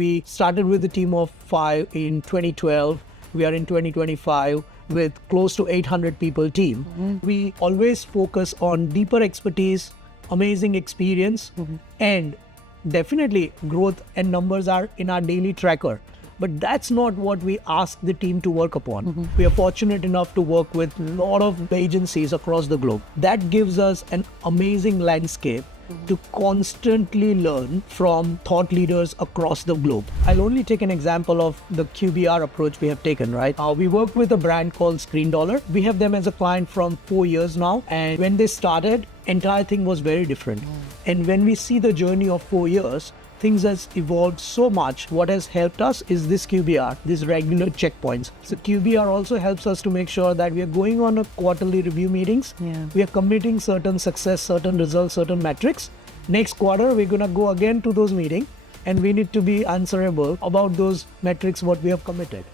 We started with a team of 5 in 2012. We are in 2025 with close to 800 people team. We always focus on deeper expertise, amazing experience, and definitely growth and numbers are in our daily tracker. But that's not what we ask the team to work upon. We are fortunate enough to work with a lot of agencies across the globe. That gives us an amazing landscape to constantly learn from thought leaders across the globe. I'll only take an example of the QBR approach we have taken, right? We work with a brand called ScreenDollar. We have them as a client from 4 years now. And when they started, entire thing was very different. And when we see the journey of 4 years, things has evolved so much. What has helped us is this QBR, these regular checkpoints. So QBR also helps us to make sure that we are going on a quarterly review meetings. We are committing certain success, certain results, certain metrics. Next quarter, we're gonna go again to those meetings and we need to be answerable about those metrics, what we have committed.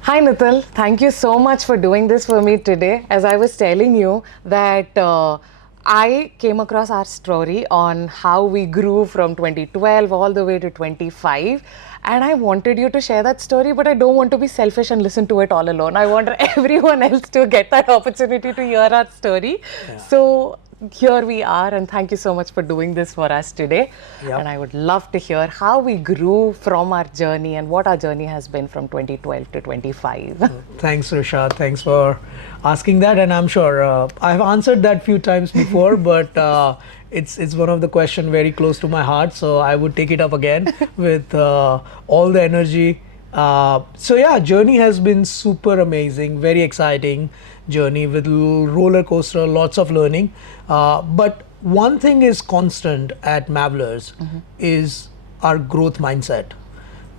Hi Nital, thank you so much for doing this for me today. As I was telling you that I came across our story on how we grew from 2012 all the way to 25, and I wanted you to share that story, but I don't want to be selfish and listen to it all alone. I want everyone else to get that opportunity to hear our story. So here we are, and thank you so much for doing this for us today. And I would love to hear how we grew from our journey and what our journey has been from 2012 to 25. Thanks, Risha. Thanks for asking that. And I'm sure I've answered that few times before, but it's one of the questions very close to my heart. So I would take it up again with all the energy. So yeah, journey has been super amazing, very exciting journey with roller coaster, lots of learning. But one thing is constant at Mavlers is our growth mindset.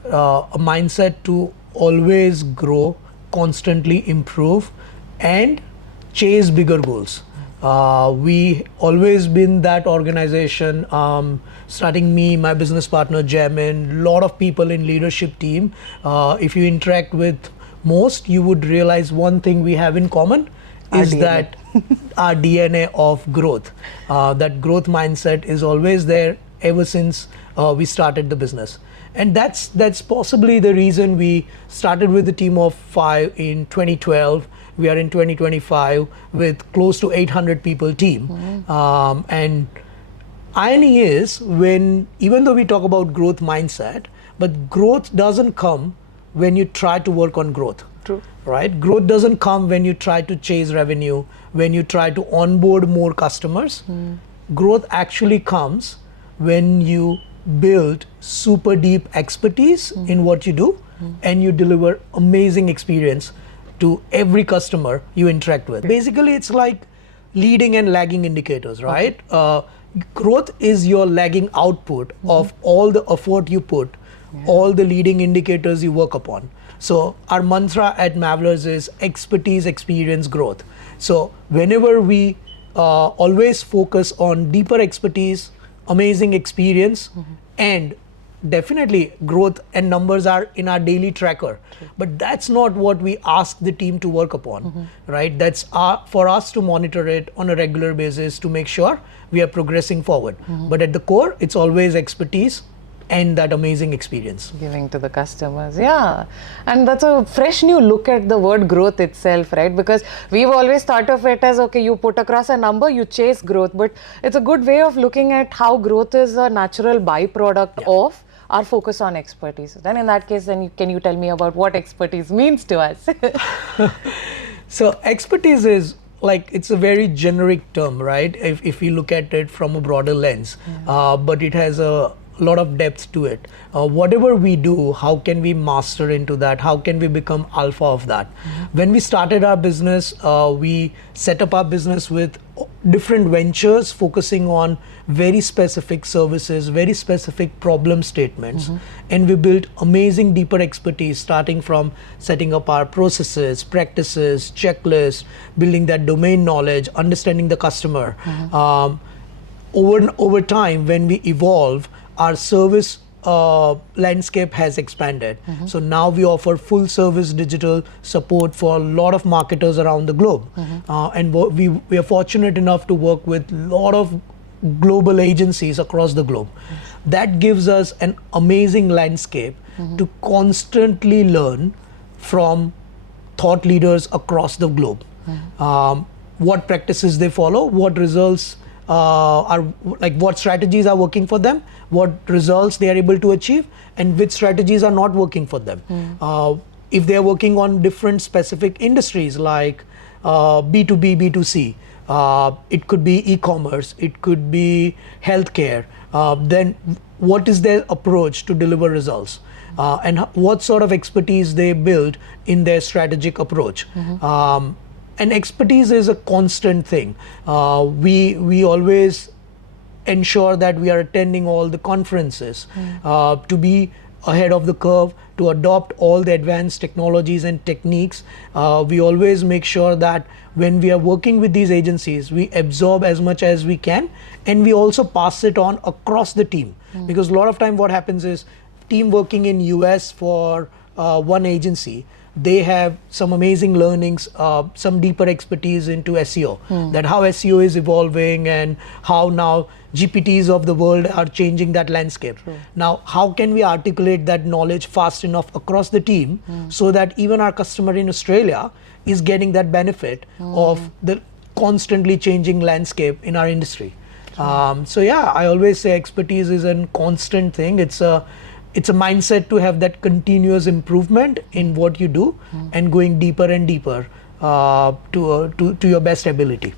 A mindset to always grow, constantly improve, and chase bigger goals. We always been that organization, starting me, my business partner Jamin, lot of people in leadership team. If you interact with most, you would realize one thing we have in common is that our DNA of growth. That growth mindset is always there ever since we started the business. And that's possibly the reason we started with a team of 5 in 2012. We are in 2025 with close to 800 people team. And irony is, even though we talk about growth mindset, but growth doesn't come when you try to work on growth. True. Right? Growth doesn't come when you try to chase revenue, when you try to onboard more customers. Growth actually comes when you build super deep expertise in what you do and you deliver amazing experience to every customer you interact with. Basically, it's like leading and lagging indicators, right? Growth is your lagging output of all the effort you put, all the leading indicators you work upon. So our mantra at Mavlers is expertise, experience, growth. So whenever we always focus on deeper expertise, amazing experience, and definitely growth and numbers are in our daily tracker. But that's not what we ask the team to work upon, right? That's for us to monitor it on a regular basis to make sure we are progressing forward. But at the core, it's always expertise and that amazing experience. Giving to the customers, yeah. And that's a fresh new look at the word growth itself, right? Because we've always thought of it as, okay, you put across a number, you chase growth. But it's a good way of looking at how growth is a natural byproduct of our focus on expertise. Then in that case, then can you tell me about what expertise means to us? So expertise is like, it's a very generic term, right? If you look at it from a broader lens, but it has a lot of depth to it. Whatever we do, how can we master into that? How can we become alpha of that? When we started our business, we set up our business with different ventures focusing on very specific services, very specific problem statements. And we built amazing deeper expertise, starting from setting up our processes, practices, checklists, building that domain knowledge, understanding the customer. Over time, when we evolve, our service landscape has expanded. So now we offer full service digital support for a lot of marketers around the globe. And we are fortunate enough to work with a lot of global agencies across the globe. That gives us an amazing landscape to constantly learn from thought leaders across the globe. What practices they follow, what results are like, what strategies are working for them, what results they are able to achieve, and which strategies are not working for them. If they are working on different specific industries like B2B, B2C, it could be e-commerce, it could be healthcare, then what is their approach to deliver results? And what sort of expertise they build in their strategic approach. And expertise is a constant thing. We always ensure that we are attending all the conferences to be ahead of the curve, to adopt all the advanced technologies and techniques. We always make sure that when we are working with these agencies, we absorb as much as we can, and we also pass it on across the team. Because a lot of time what happens is, team working in US for one agency, they have some amazing learnings, some deeper expertise into SEO, that how SEO is evolving and how now GPTs of the world are changing that landscape. Now, how can we articulate that knowledge fast enough across the team so that even our customer in Australia is getting that benefit of the constantly changing landscape in our industry? So yeah, I always say expertise is a constant thing. It's a mindset to have that continuous improvement in what you do and going deeper and deeper to your best ability.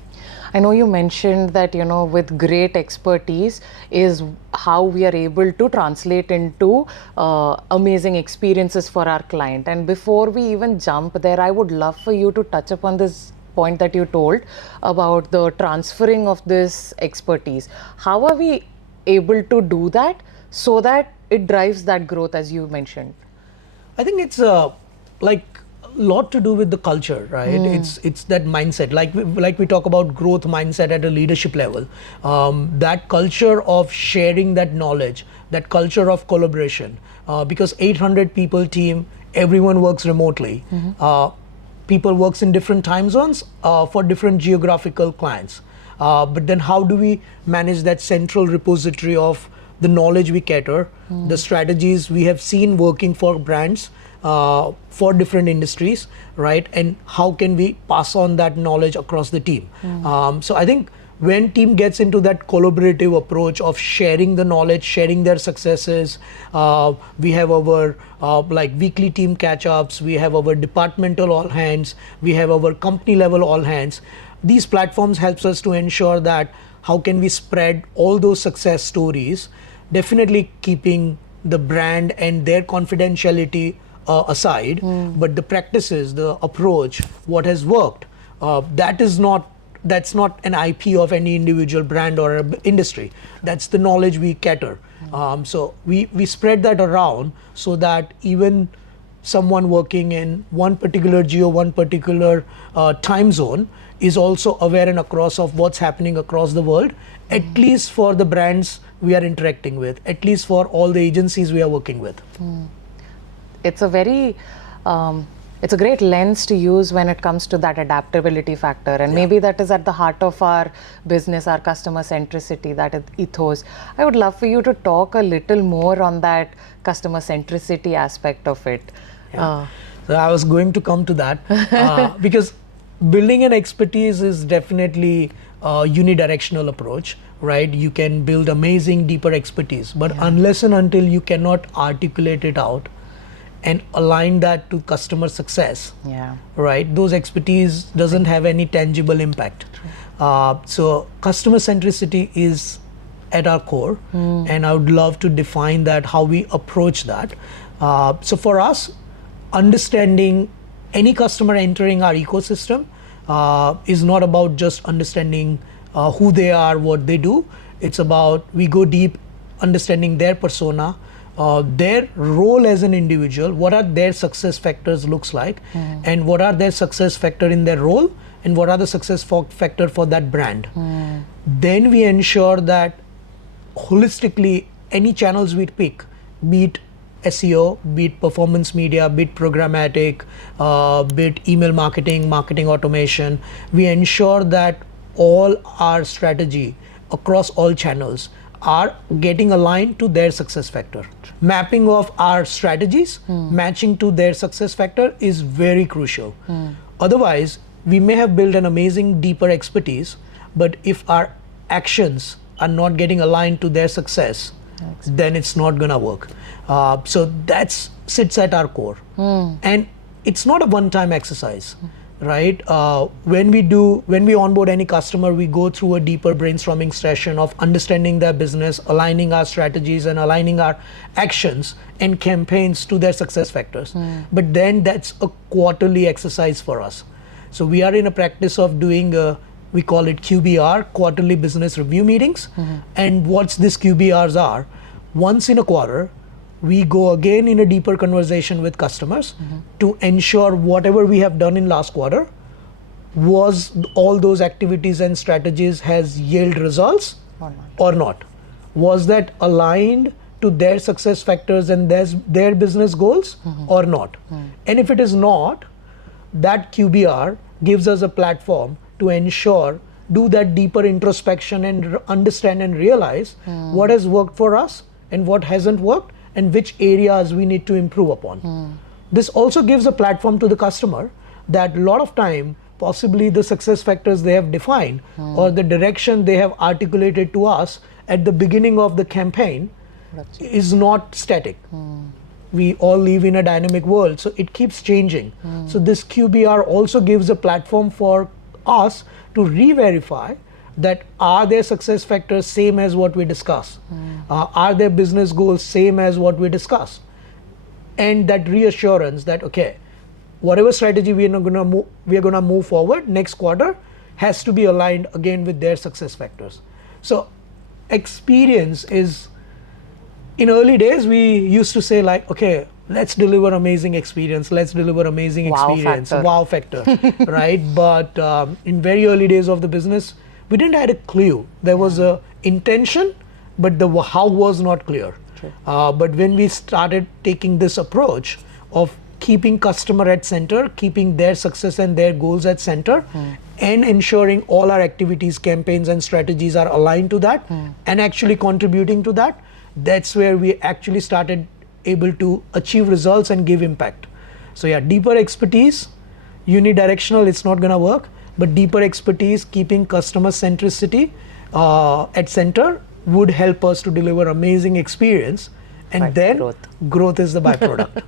I know you mentioned that, with great expertise is how we are able to translate into amazing experiences for our client. And before we even jump there, I would love for you to touch upon this point that you told about the transferring of this expertise. How are we able to do that so that it drives that growth, as you mentioned? I think it's like a lot to do with the culture, right? It's that mindset, like we talk about growth mindset at a leadership level. That culture of sharing that knowledge, that culture of collaboration, because 800 people team, everyone works remotely. People works in different time zones for different geographical clients. But then how do we manage that central repository of the knowledge we cater, the strategies we have seen working for brands, for different industries, right? And how can we pass on that knowledge across the team? So I think when team gets into that collaborative approach of sharing the knowledge, sharing their successes, we have our like weekly team catch-ups, we have our departmental all hands, we have our company level all hands. These platforms helps us to ensure that how can we spread all those success stories, definitely keeping the brand and their confidentiality aside, but the practices, the approach, what has worked, that's not an IP of any individual brand or industry. That's the knowledge we cater. So we spread that around so that even someone working in one particular geo, one particular time zone is also aware and across of what's happening across the world, at least for the brands we are interacting with, at least for all the agencies we are working with. It's a very, it's a great lens to use when it comes to that adaptability factor. And maybe that is at the heart of our business, our customer centricity, that ethos. I would love for you to talk a little more on that customer centricity aspect of it. So I was going to come to that because building an expertise is definitely a unidirectional approach, right? You can build amazing, deeper expertise, but unless and until you cannot articulate it out and align that to customer success, right? Those expertise doesn't have any tangible impact. So customer centricity is at our core, and I would love to define that, how we approach that. So for us, understanding any customer entering our ecosystem is not about just understanding who they are, what they do. It's about, we go deep understanding their persona, their role as an individual, what are their success factors looks like, and what are their success factor in their role, and what are the success factor for that brand. Then we ensure that holistically any channels we pick, be it SEO, be it performance media, be it programmatic, be it email marketing, marketing automation, we ensure that all our strategy across all channels are getting aligned to their success factor. Mapping of our strategies, matching to their success factor is very crucial. Otherwise, we may have built an amazing, deeper expertise, but if our actions are not getting aligned to their success, then it's not gonna work. So that sits at our core. And it's not a one-time exercise, right? When we onboard any customer, we go through a deeper brainstorming session of understanding their business, aligning our strategies and aligning our actions and campaigns to their success factors. But then that's a quarterly exercise for us. So we are in a practice of doing we call it QBR, quarterly business review meetings. And what's this QBRs are, once in a quarter, we go again in a deeper conversation with customers to ensure whatever we have done in last quarter, was all those activities and strategies has yield results or not? Was that aligned to their success factors and their business goals or not? And if it is not, that QBR gives us a platform to ensure, do that deeper introspection and understand and realize what has worked for us and what hasn't worked and which areas we need to improve upon. This also gives a platform to the customer that a lot of time, possibly the success factors they have defined or the direction they have articulated to us at the beginning of the campaign is not static. We all live in a dynamic world, so it keeps changing. So this QBR also gives a platform for us to re-verify that are their success factors same as what we discuss? Are their business goals same as what we discuss? And that reassurance that, okay, whatever strategy we are gonna move forward next quarter has to be aligned again with their success factors. So experience is, in early days, we used to say like, okay, let's deliver amazing experience, let's deliver amazing experience, wow factor, right? But in very early days of the business, we didn't have a clue. There was a intention, but the how was not clear. But when we started taking this approach of keeping customer at center, keeping their success and their goals at center, and ensuring all our activities, campaigns and strategies are aligned to that and actually contributing to that, that's where we actually started able to achieve results and give impact. So yeah, deeper expertise, unidirectional, it's not gonna work, but deeper expertise, keeping customer centricity at center would help us to deliver amazing experience, and then growth is the byproduct.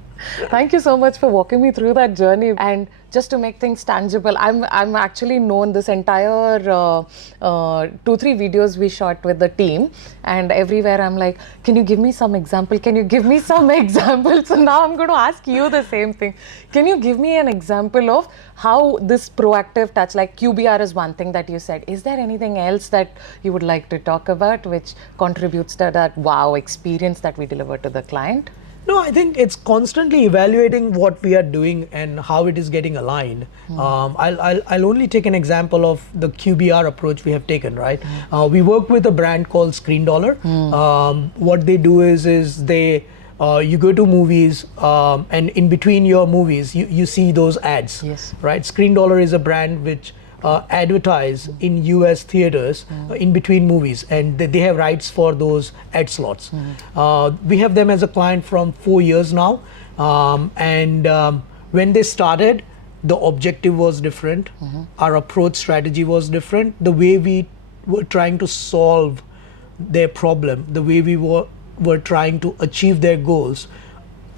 Thank you so much for walking me through that journey. And just to make things tangible, I'm actually known this entire 2-3 videos we shot with the team, and everywhere I'm like, can you give me some example? Can you give me some example? So now I'm going to ask you the same thing. Can you give me an example of how this proactive touch, like QBR is one thing that you said. Is there anything else that you would like to talk about which contributes to that wow experience that we deliver to the client? No, I think it's constantly evaluating what we are doing and how it is getting aligned. I'll only take an example of the QBR approach we have taken, right? We work with a brand called ScreenDollar. What they do is they, you go to movies and in between your movies, you see those ads, right? ScreenDollar is a brand which advertise in US theaters in between movies, and they have rights for those ad slots. We have them as a client from 4 years now, and when they started, the objective was different, our approach strategy was different, the way we were trying to solve their problem, the way we were trying to achieve their goals,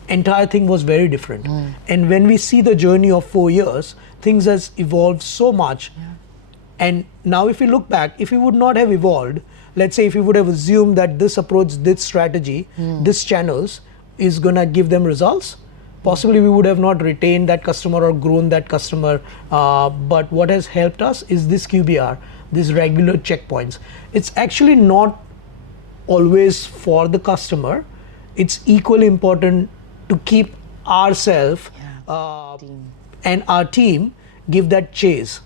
entire thing was very different. And when we see the journey of 4 years, things has evolved so much. And now if we look back, if we would not have evolved, let's say if we would have assumed that this approach, this strategy, this channels is gonna give them results, possibly we would have not retained that customer or grown that customer. But what has helped us is this QBR, these regular checkpoints. It's actually not always for the customer. It's equally important to keep ourselves and our team give that chase,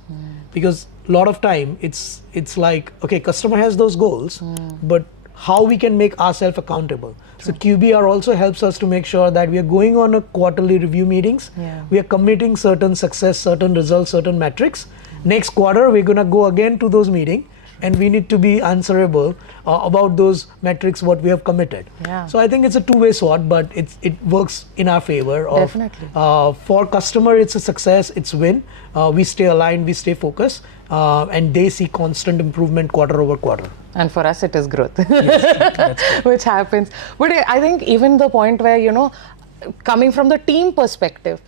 because a lot of time it's like, okay, customer has those goals, but how we can make ourselves accountable. So QBR also helps us to make sure that we are going on a quarterly review meetings, we are committing certain success, certain results, certain metrics. Next quarter we're gonna go again to those meetings and we need to be answerable about those metrics what we have committed. Yeah. So I think it's a two-way sword, but it works in our favor. Definitely. For customer, it's a success, it's win. We stay aligned, we stay focused, and they see constant improvement quarter over quarter. And for us, it is growth, Yes, which happens. But I think even the point where, you know, coming from the team perspective,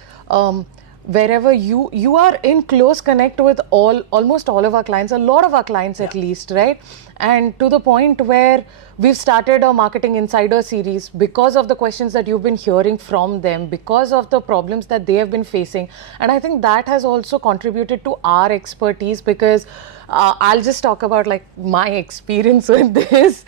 wherever you are in close connect with almost all of our clients, a lot of our clients at least, right? And to the point where we've started a marketing insider series because of the questions that you've been hearing from them, because of the problems that they have been facing. And I think that has also contributed to our expertise, because I'll just talk about like my experience with this.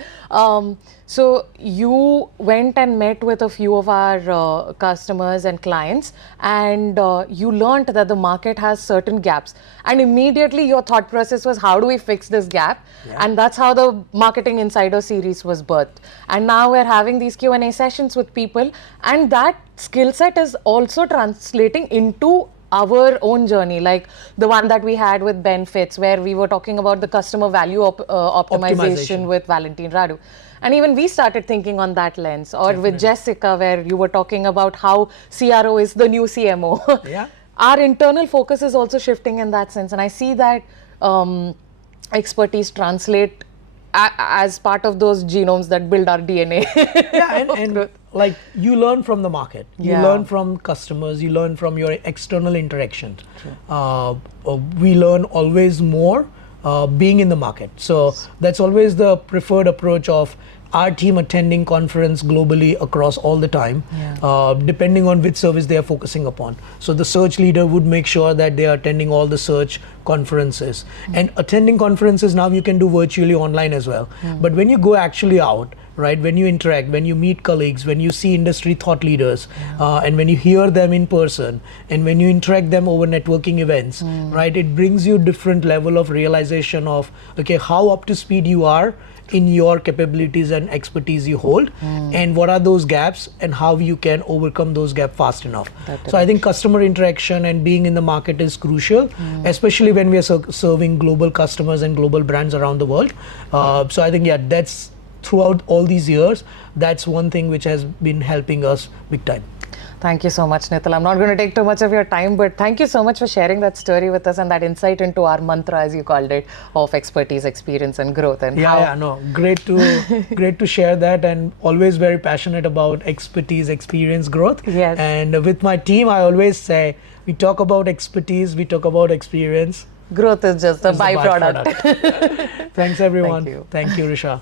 So you went and met with a few of our customers and clients, and you learned that the market has certain gaps, and immediately your thought process was, how do we fix this gap? Yeah. And that's how the marketing insider series was birthed. And now we're having these Q&A sessions with people, and that skill set is also translating into our own journey, like the one that we had with benefits, where we were talking about the customer value optimization with Valentine Radu. And even we started thinking on that lens. Or with Jessica, where you were talking about how CRO is the new CMO. Yeah. Our internal focus is also shifting in that sense. And I see that expertise translate as part of those genomes that build our DNA. Yeah, and like you learn from the market, you learn from customers, you learn from your external interactions. We learn always more being in the market. So that's always the preferred approach of our team attending conference globally across all the time, depending on which service they are focusing upon. So the search leader would make sure that they are attending all the search conferences. And attending conferences now you can do virtually online as well. But when you go actually out, right, when you interact, when you meet colleagues, when you see industry thought leaders, and when you hear them in person, and when you interact them over networking events, right, it brings you different level of realization of, okay, how up to speed you are in your capabilities and expertise you hold, and what are those gaps and how you can overcome those gaps fast enough. So I think customer interaction and being in the market is crucial, especially when we are serving global customers and global brands around the world. So I think, that's throughout all these years, that's one thing which has been helping us big time. Thank you so much, Nital. I'm not going to take too much of your time, but thank you so much for sharing that story with us and that insight into our mantra, as you called it, of expertise, experience, and growth. And great to share that, and always very passionate about expertise, experience, growth. Yes. And with my team, I always say we talk about expertise, we talk about experience. Growth is just a byproduct. Thanks everyone. Thank you. Thank you, Risha.